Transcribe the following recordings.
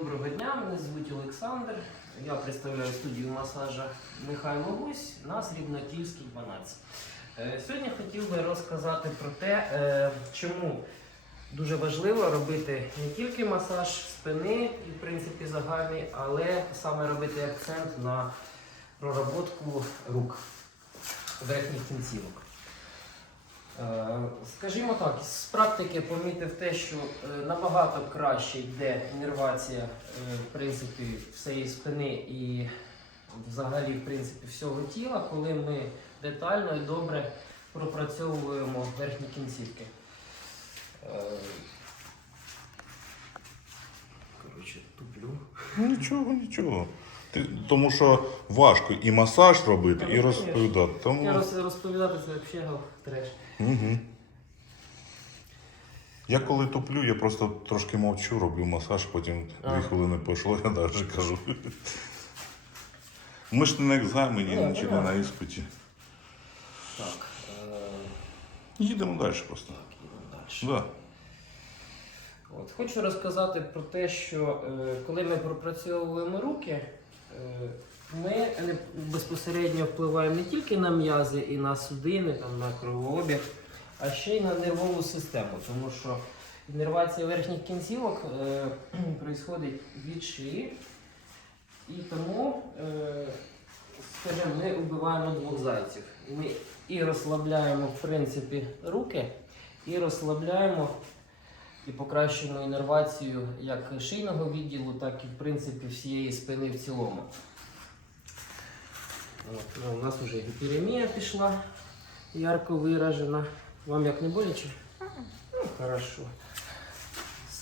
Доброго дня, мене звуть Олександр. Я представляю студію масажа Михайло Гусь на Срібнотільській 12. Е, Сьогодні хотів би розказати про те, е, чому дуже важливо робити не тільки масаж спини, і, в принципі, загальний, але саме робити акцент на проработку рук верхніх кінцівок. Е, Скажімо так, з практики помітив те, що е, набагато краще йде інервація е, в принципі, всієї спини і взагалі в принципі, всього тіла, коли ми детально і добре пропрацьовуємо верхні кінцівки. Коротше, туплю. Нічого, нічого. Тому що важко і масаж робити, Та, і розповідати. Я роз- розповідати це взагалі треш. Угу. Я коли туплю, я просто трошки мовчу, роблю масаж, потім А. дві хвилини пройшло, я навіть кажу. Ми ж не на екзамені, Ну, чи не на іспиті. Так, е, Їдемо далі просто. так, ідемо далі. Да. От, хочу розказати про те, що е, коли ми пропрацьовуємо руки, ми безпосередньо впливаємо не тільки на м'язи і на судини, там, на кровообіг, а ще й на нервову систему, тому що іннервація верхніх кінцівок е, происходить від шиї, і тому, е, скажімо, ми вбиваємо двох зайців. Ми і розслабляємо в принципі руки, і розслабляємо і покращуємо інервацію як шийного відділу, так і в принципі всієї спини в цілому. От, ну, у нас вже гіперемія пішла ярко виражена. Вам як не боляче? Ну, хорошо.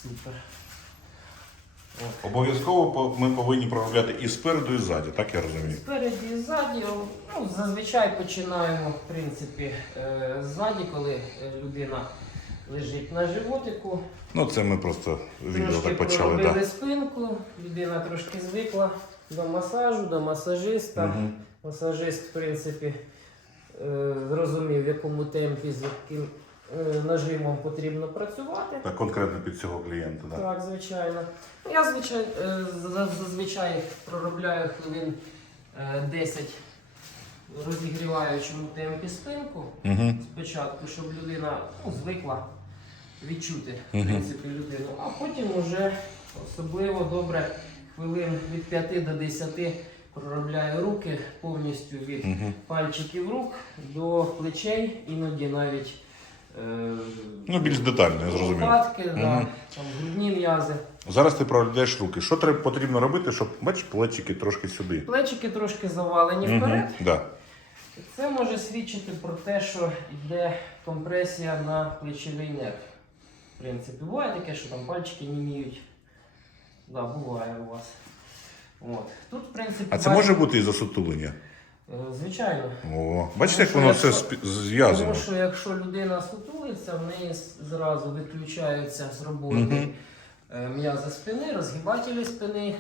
Супер. От. Обов'язково ми повинні проробляти і спереду, і ззаді, так я розумію. Спереді і ззаді, ну, зазвичай починаємо, в принципі, е, ззаді, коли е, людина лежить на животику. Ну, це ми просто відео Трошки так почали. проробили Да. спинку, людина трошки звикла до масажу, до масажиста. Угу. Масажист, в принципі, е, зрозумів, в якому темпі, з яким е, нажимом потрібно працювати. Так, конкретно під цього клієнта, так. Так, звичайно. Ну, Я звичай, е, зазвичай проробляю хвилин е, 10 в розігріваючому темпі спинку Угу. спочатку, щоб людина ну, звикла відчути в принципі, людину, а потім вже особливо добре хвилин від 5 до 10 проробляю руки повністю від Угу. пальчиків рук до плечей, іноді навіть е, Ну, більш детально, я зрозумів. лопатки, да, там, грудні м'язи. Зараз ти проробляєш руки. Що треба потрібно робити, щоб бачиш плечики трошки сюди? Плечики трошки завалені Мгм. вперед. Да. Це може свідчити про те, що йде компресія на плечовий нерв. В принципі, буває таке, що там пальчики німіють. Да, буває у вас. От. Тут, в принципі, А це бачите, може бути і засутулення? е, Звичайно. О, бачите, як воно все спі- зв'язано. Тому що якщо людина сутулиться, в неї с- зразу виключаються з роботи Мгм. е, м'язи спини, розгибателі спини,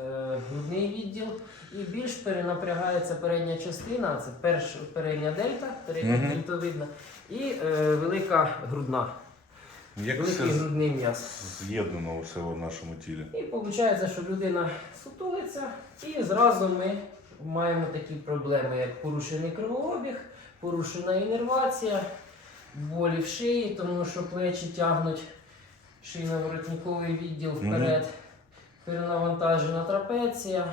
е, грудний відділ. І більш перенапрягається передня частина, це перш, передня дельта, передня Мгм. дельтовидна, і е, велика грудна, Як все грудний м'яз. з'єднано все в нашому тілі. І виходить, що людина сутулиться, і зразу ми маємо такі проблеми, як порушений кровообіг, порушена інервація, болі в шиї, тому що плечі тягнуть шийно-воротниковий відділ вперед, перенавантажена трапеція.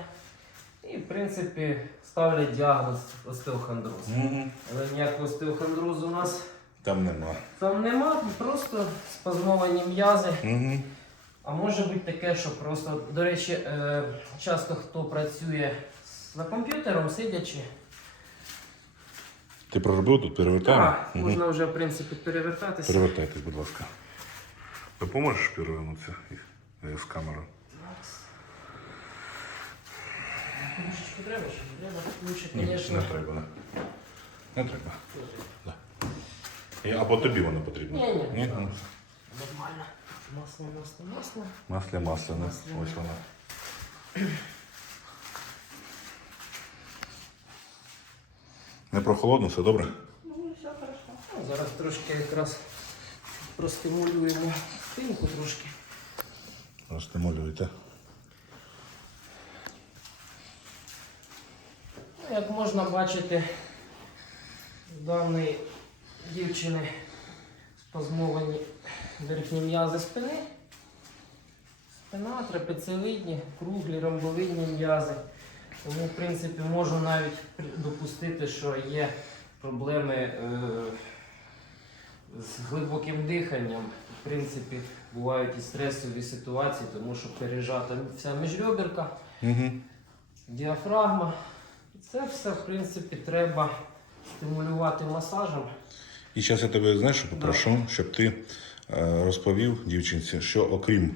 І, в принципі, ставлять діагноз остеохондроз. Угу. Але ніякого остеохондрозу у нас Там нема. там нема, просто спазмовані м'язи. Угу. А може бути таке, що просто, до речі, е, часто хто працює за комп'ютером, сидячи, Ти проробив тут перевертаємо? так, можна вже в принципі перевертатися. Перевертайтесь, будь ласка. Допоможеш перевернутися з камерою? Книжечку треба, чи не треба? Лучше, звісно. не треба. Не, не треба. Або тобі воно потрібно. Ні, ні. Ні? Нормально. Ну. Масло, масло, масло. Масло масло, ну, масло. Ось воно. Не прохолодно, все добре? Ну, все хорошо. Ну, зараз трошки якраз простимулюємо спинку трошки. Розтимулюйте. Як можна бачити, даний дівчини спазмовані верхні м'язи спини. Спина, трапеціевидні, круглі, ромбовидні м'язи. Тому, в принципі, можу навіть допустити, що є проблеми е, з глибоким диханням. В принципі, бувають і стресові ситуації, тому що пережата вся міжреберка, Угу. діафрагма. Це все, в принципі, треба стимулювати масажем. І зараз я тебе знаєш, попрошу, щоб ти е, розповів дівчинці, що окрім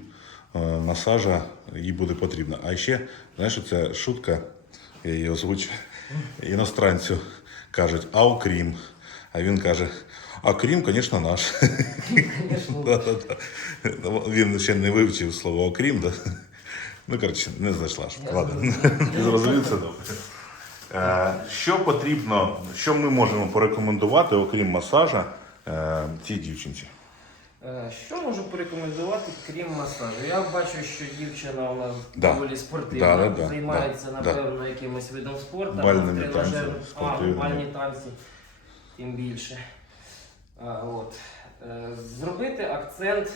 е, масажа їй буде потрібно. А ще, знаєш, це шутка, я її озвучу. Іностранцю кажуть, а окрім. А він каже, а крім, звісно, наш. Ну, Він ще не вивчив слово окрім. Ну, коротше, не знайшла ж. Ладно. зрозумів це добре. Е, Що потрібно, що ми можемо порекомендувати, окрім масажа, е, цій дівчинці? Е, Що можу порекомендувати, крім масажу? Я бачу, що дівчина у нас Да. доволі спортивна, Да, да, да, займається, да, напевно, якимось видом спорту. Бальними танцями, А, бальні танці, тим більше. А, от. Зробити акцент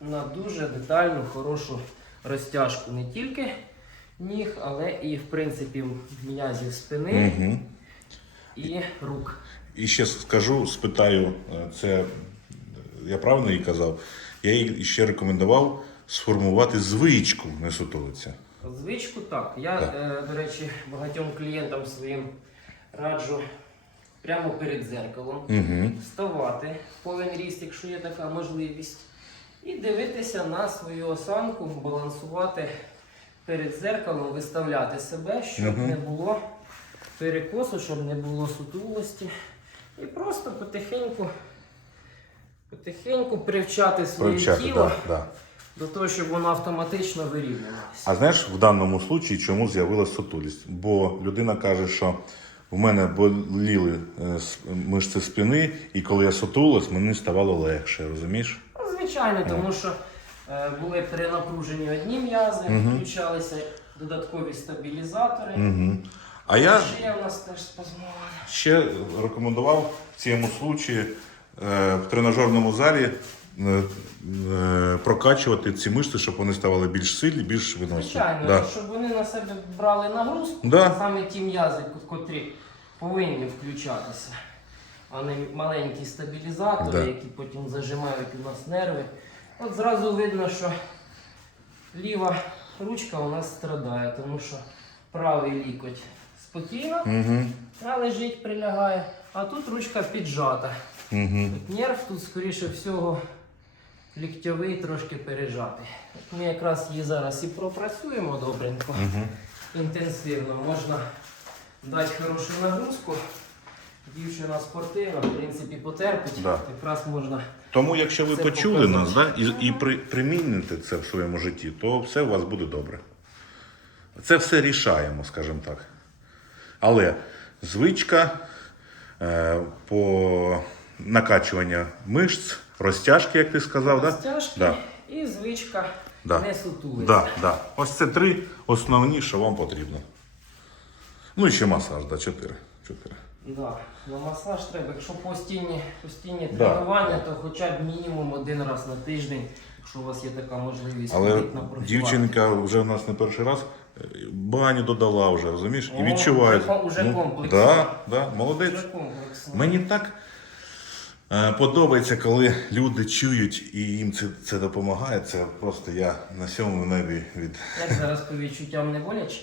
на дуже детальну, хорошу розтяжку не тільки ніг, але і, в принципі, м'язів спини Угу. і рук. І ще скажу, спитаю, е, це я правильно їй казав? Я їй ще рекомендував сформувати звичку не сутулиця. Звичку так. Я, Так. Е, до речі, багатьом клієнтам своїм раджу прямо перед дзеркалом Угу. вставати в повен ріст, якщо є така можливість, і дивитися на свою осанку, балансувати перед дзеркалом, виставляти себе, щоб Мгм. не було перекосу, щоб не було сутулості. І просто потихеньку, потихеньку привчати своє Привчати, тіло да, да. до того, щоб воно автоматично вирівнювалося. А знаєш, в даному случаї чому з'явилася сутулість? Бо людина каже, що в мене боліли е, с- мишці спини, і коли я сутулась, мені ставало легше, розумієш? Ну, звичайно, тому що е, були перенапружені одні м'язи, Мгм. включалися додаткові стабілізатори. Угу. А я Ще у нас теж спазмована. ще рекомендував в цьому случаї е, в тренажерному залі е, е, прокачувати ці мишці, щоб вони ставали більш сильні, більш виносні. Звичайно, Да. щоб вони на себе брали нагрузку, Да. саме ті м'язи, котрі повинні включатися, а не маленькі стабілізатори, Да. які потім зажимають у нас нерви. От зразу видно, що ліва ручка у нас страдає, тому що правий лікоть спокійно, Угу. а лежить, прилягає, а тут ручка піджата. Угу. От Нерв тут, скоріше всього, ліктьовий трошки пережатий. Ми якраз її зараз і пропрацюємо добренько, Угу. інтенсивно. Можна дати хорошу нагрузку. Дівчина спортивна, в принципі, потерпить. Да. Якраз можна. Тому, якщо ви Це почули нас да, і, і при, приміните це в своєму житті, то все у вас буде добре. Це все рішаємо, скажімо так. Але звичка е, по накачування мишць, розтяжки, як ти сказав, да? Розтяжки Да. і звичка Да. не сутулиться. Да, да. Ось це три основні, що вам потрібно. Ну і ще масаж, да, чотири. чотири. Да. На масаж треба. Якщо постійні, постійні Да. тренування, то хоча б мінімум один раз на тиждень, якщо у вас є така можливість. Але ходити на профілактику. дівчинка вже в нас не перший раз е, баню додала вже, розумієш? І О, відчуває. вже ком- вже комплексно. Да, да, молодець. Вже комплексно. Мені так е, подобається, коли люди чують і їм це, це допомагає. Це просто я на сьомому небі від. Як зараз по відчуттям не боляче?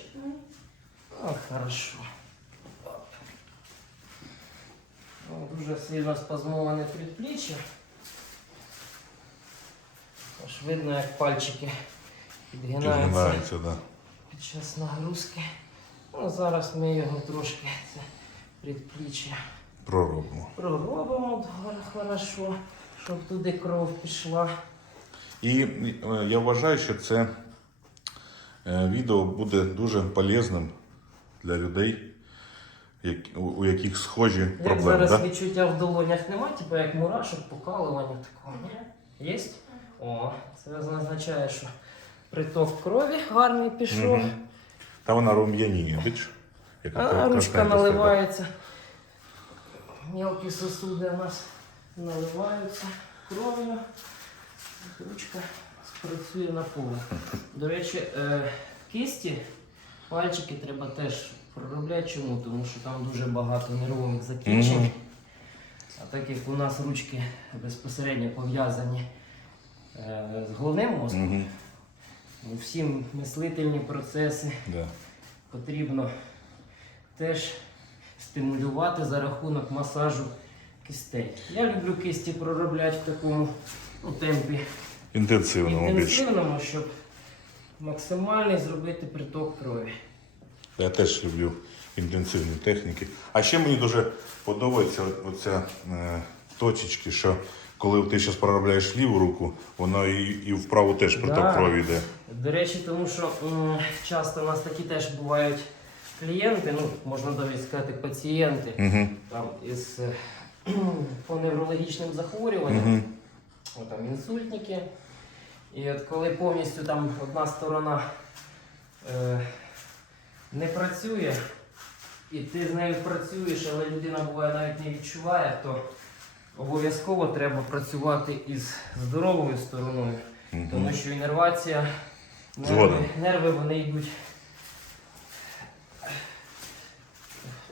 О, хорошо. Оп. О, дуже сильно спазмоване предпліччя. Аж видно, як пальчики підгинаються да. під час нагрузки. Ну, зараз ми його трошки це предпліччя Проробимо. проробимо хорошо, щоб туди кров пішла. І е, я вважаю, що це е, відео буде дуже полезним для людей, у- яких схожі Як проблеми. зараз Да? відчуття в долонях нема, типу як мурашок, покалування такого, ні? Є? О, це означає, що приток крові гарний пішов. Мгм. Та вона рум'яніє, бачиш? А ручка наливається. Мелкі сосуди у нас наливаються кров'ю. Ручка спрацює на повну. До речі, е, кисті, пальчики треба теж проробляти. Чому? Тому що там дуже багато нервових закінчень. Мгм. А так як у нас ручки безпосередньо пов'язані е, з головним мозком, Мгм. ну, всі мислительні процеси Да. потрібно теж стимулювати за рахунок масажу кистей. Я люблю кисті проробляти в такому ну, темпі Інтенсивному інтенсивному, щоб максимальний зробити приток крові. Я теж люблю інтенсивні техніки. А ще мені дуже подобається оця е, точечки, що коли ти зараз проробляєш ліву руку, воно і, і вправу теж приток Да. крові йде. До речі, тому що м, часто у нас такі теж бувають клієнти, ну можна навіть сказати пацієнти Угу. там із е, по неврологічним захворюванням. Угу. Там інсультники. І от коли повністю там одна сторона е, не працює, і ти з нею працюєш, але людина буває навіть не відчуває, то обов'язково треба працювати із здоровою стороною, тому що інервація, нерви, нерви вони йдуть.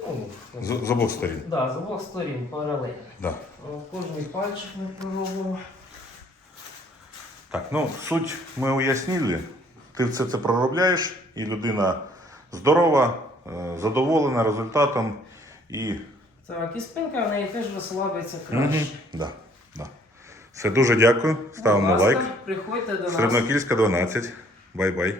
Ну, З, з обох сторін. да, з обох сторін паралельно. Да. Кожний пальчик ми проробимо. Так, ну суть ми уяснили. Ти все це проробляєш, і людина здорова, е, задоволена результатом і. Так, і спинка в неї теж розслабиться краще. краще. Да, да. Все дуже дякую. Ставимо ласка, лайк. Приходьте до нас. Среднокільська 12. Бай-бай.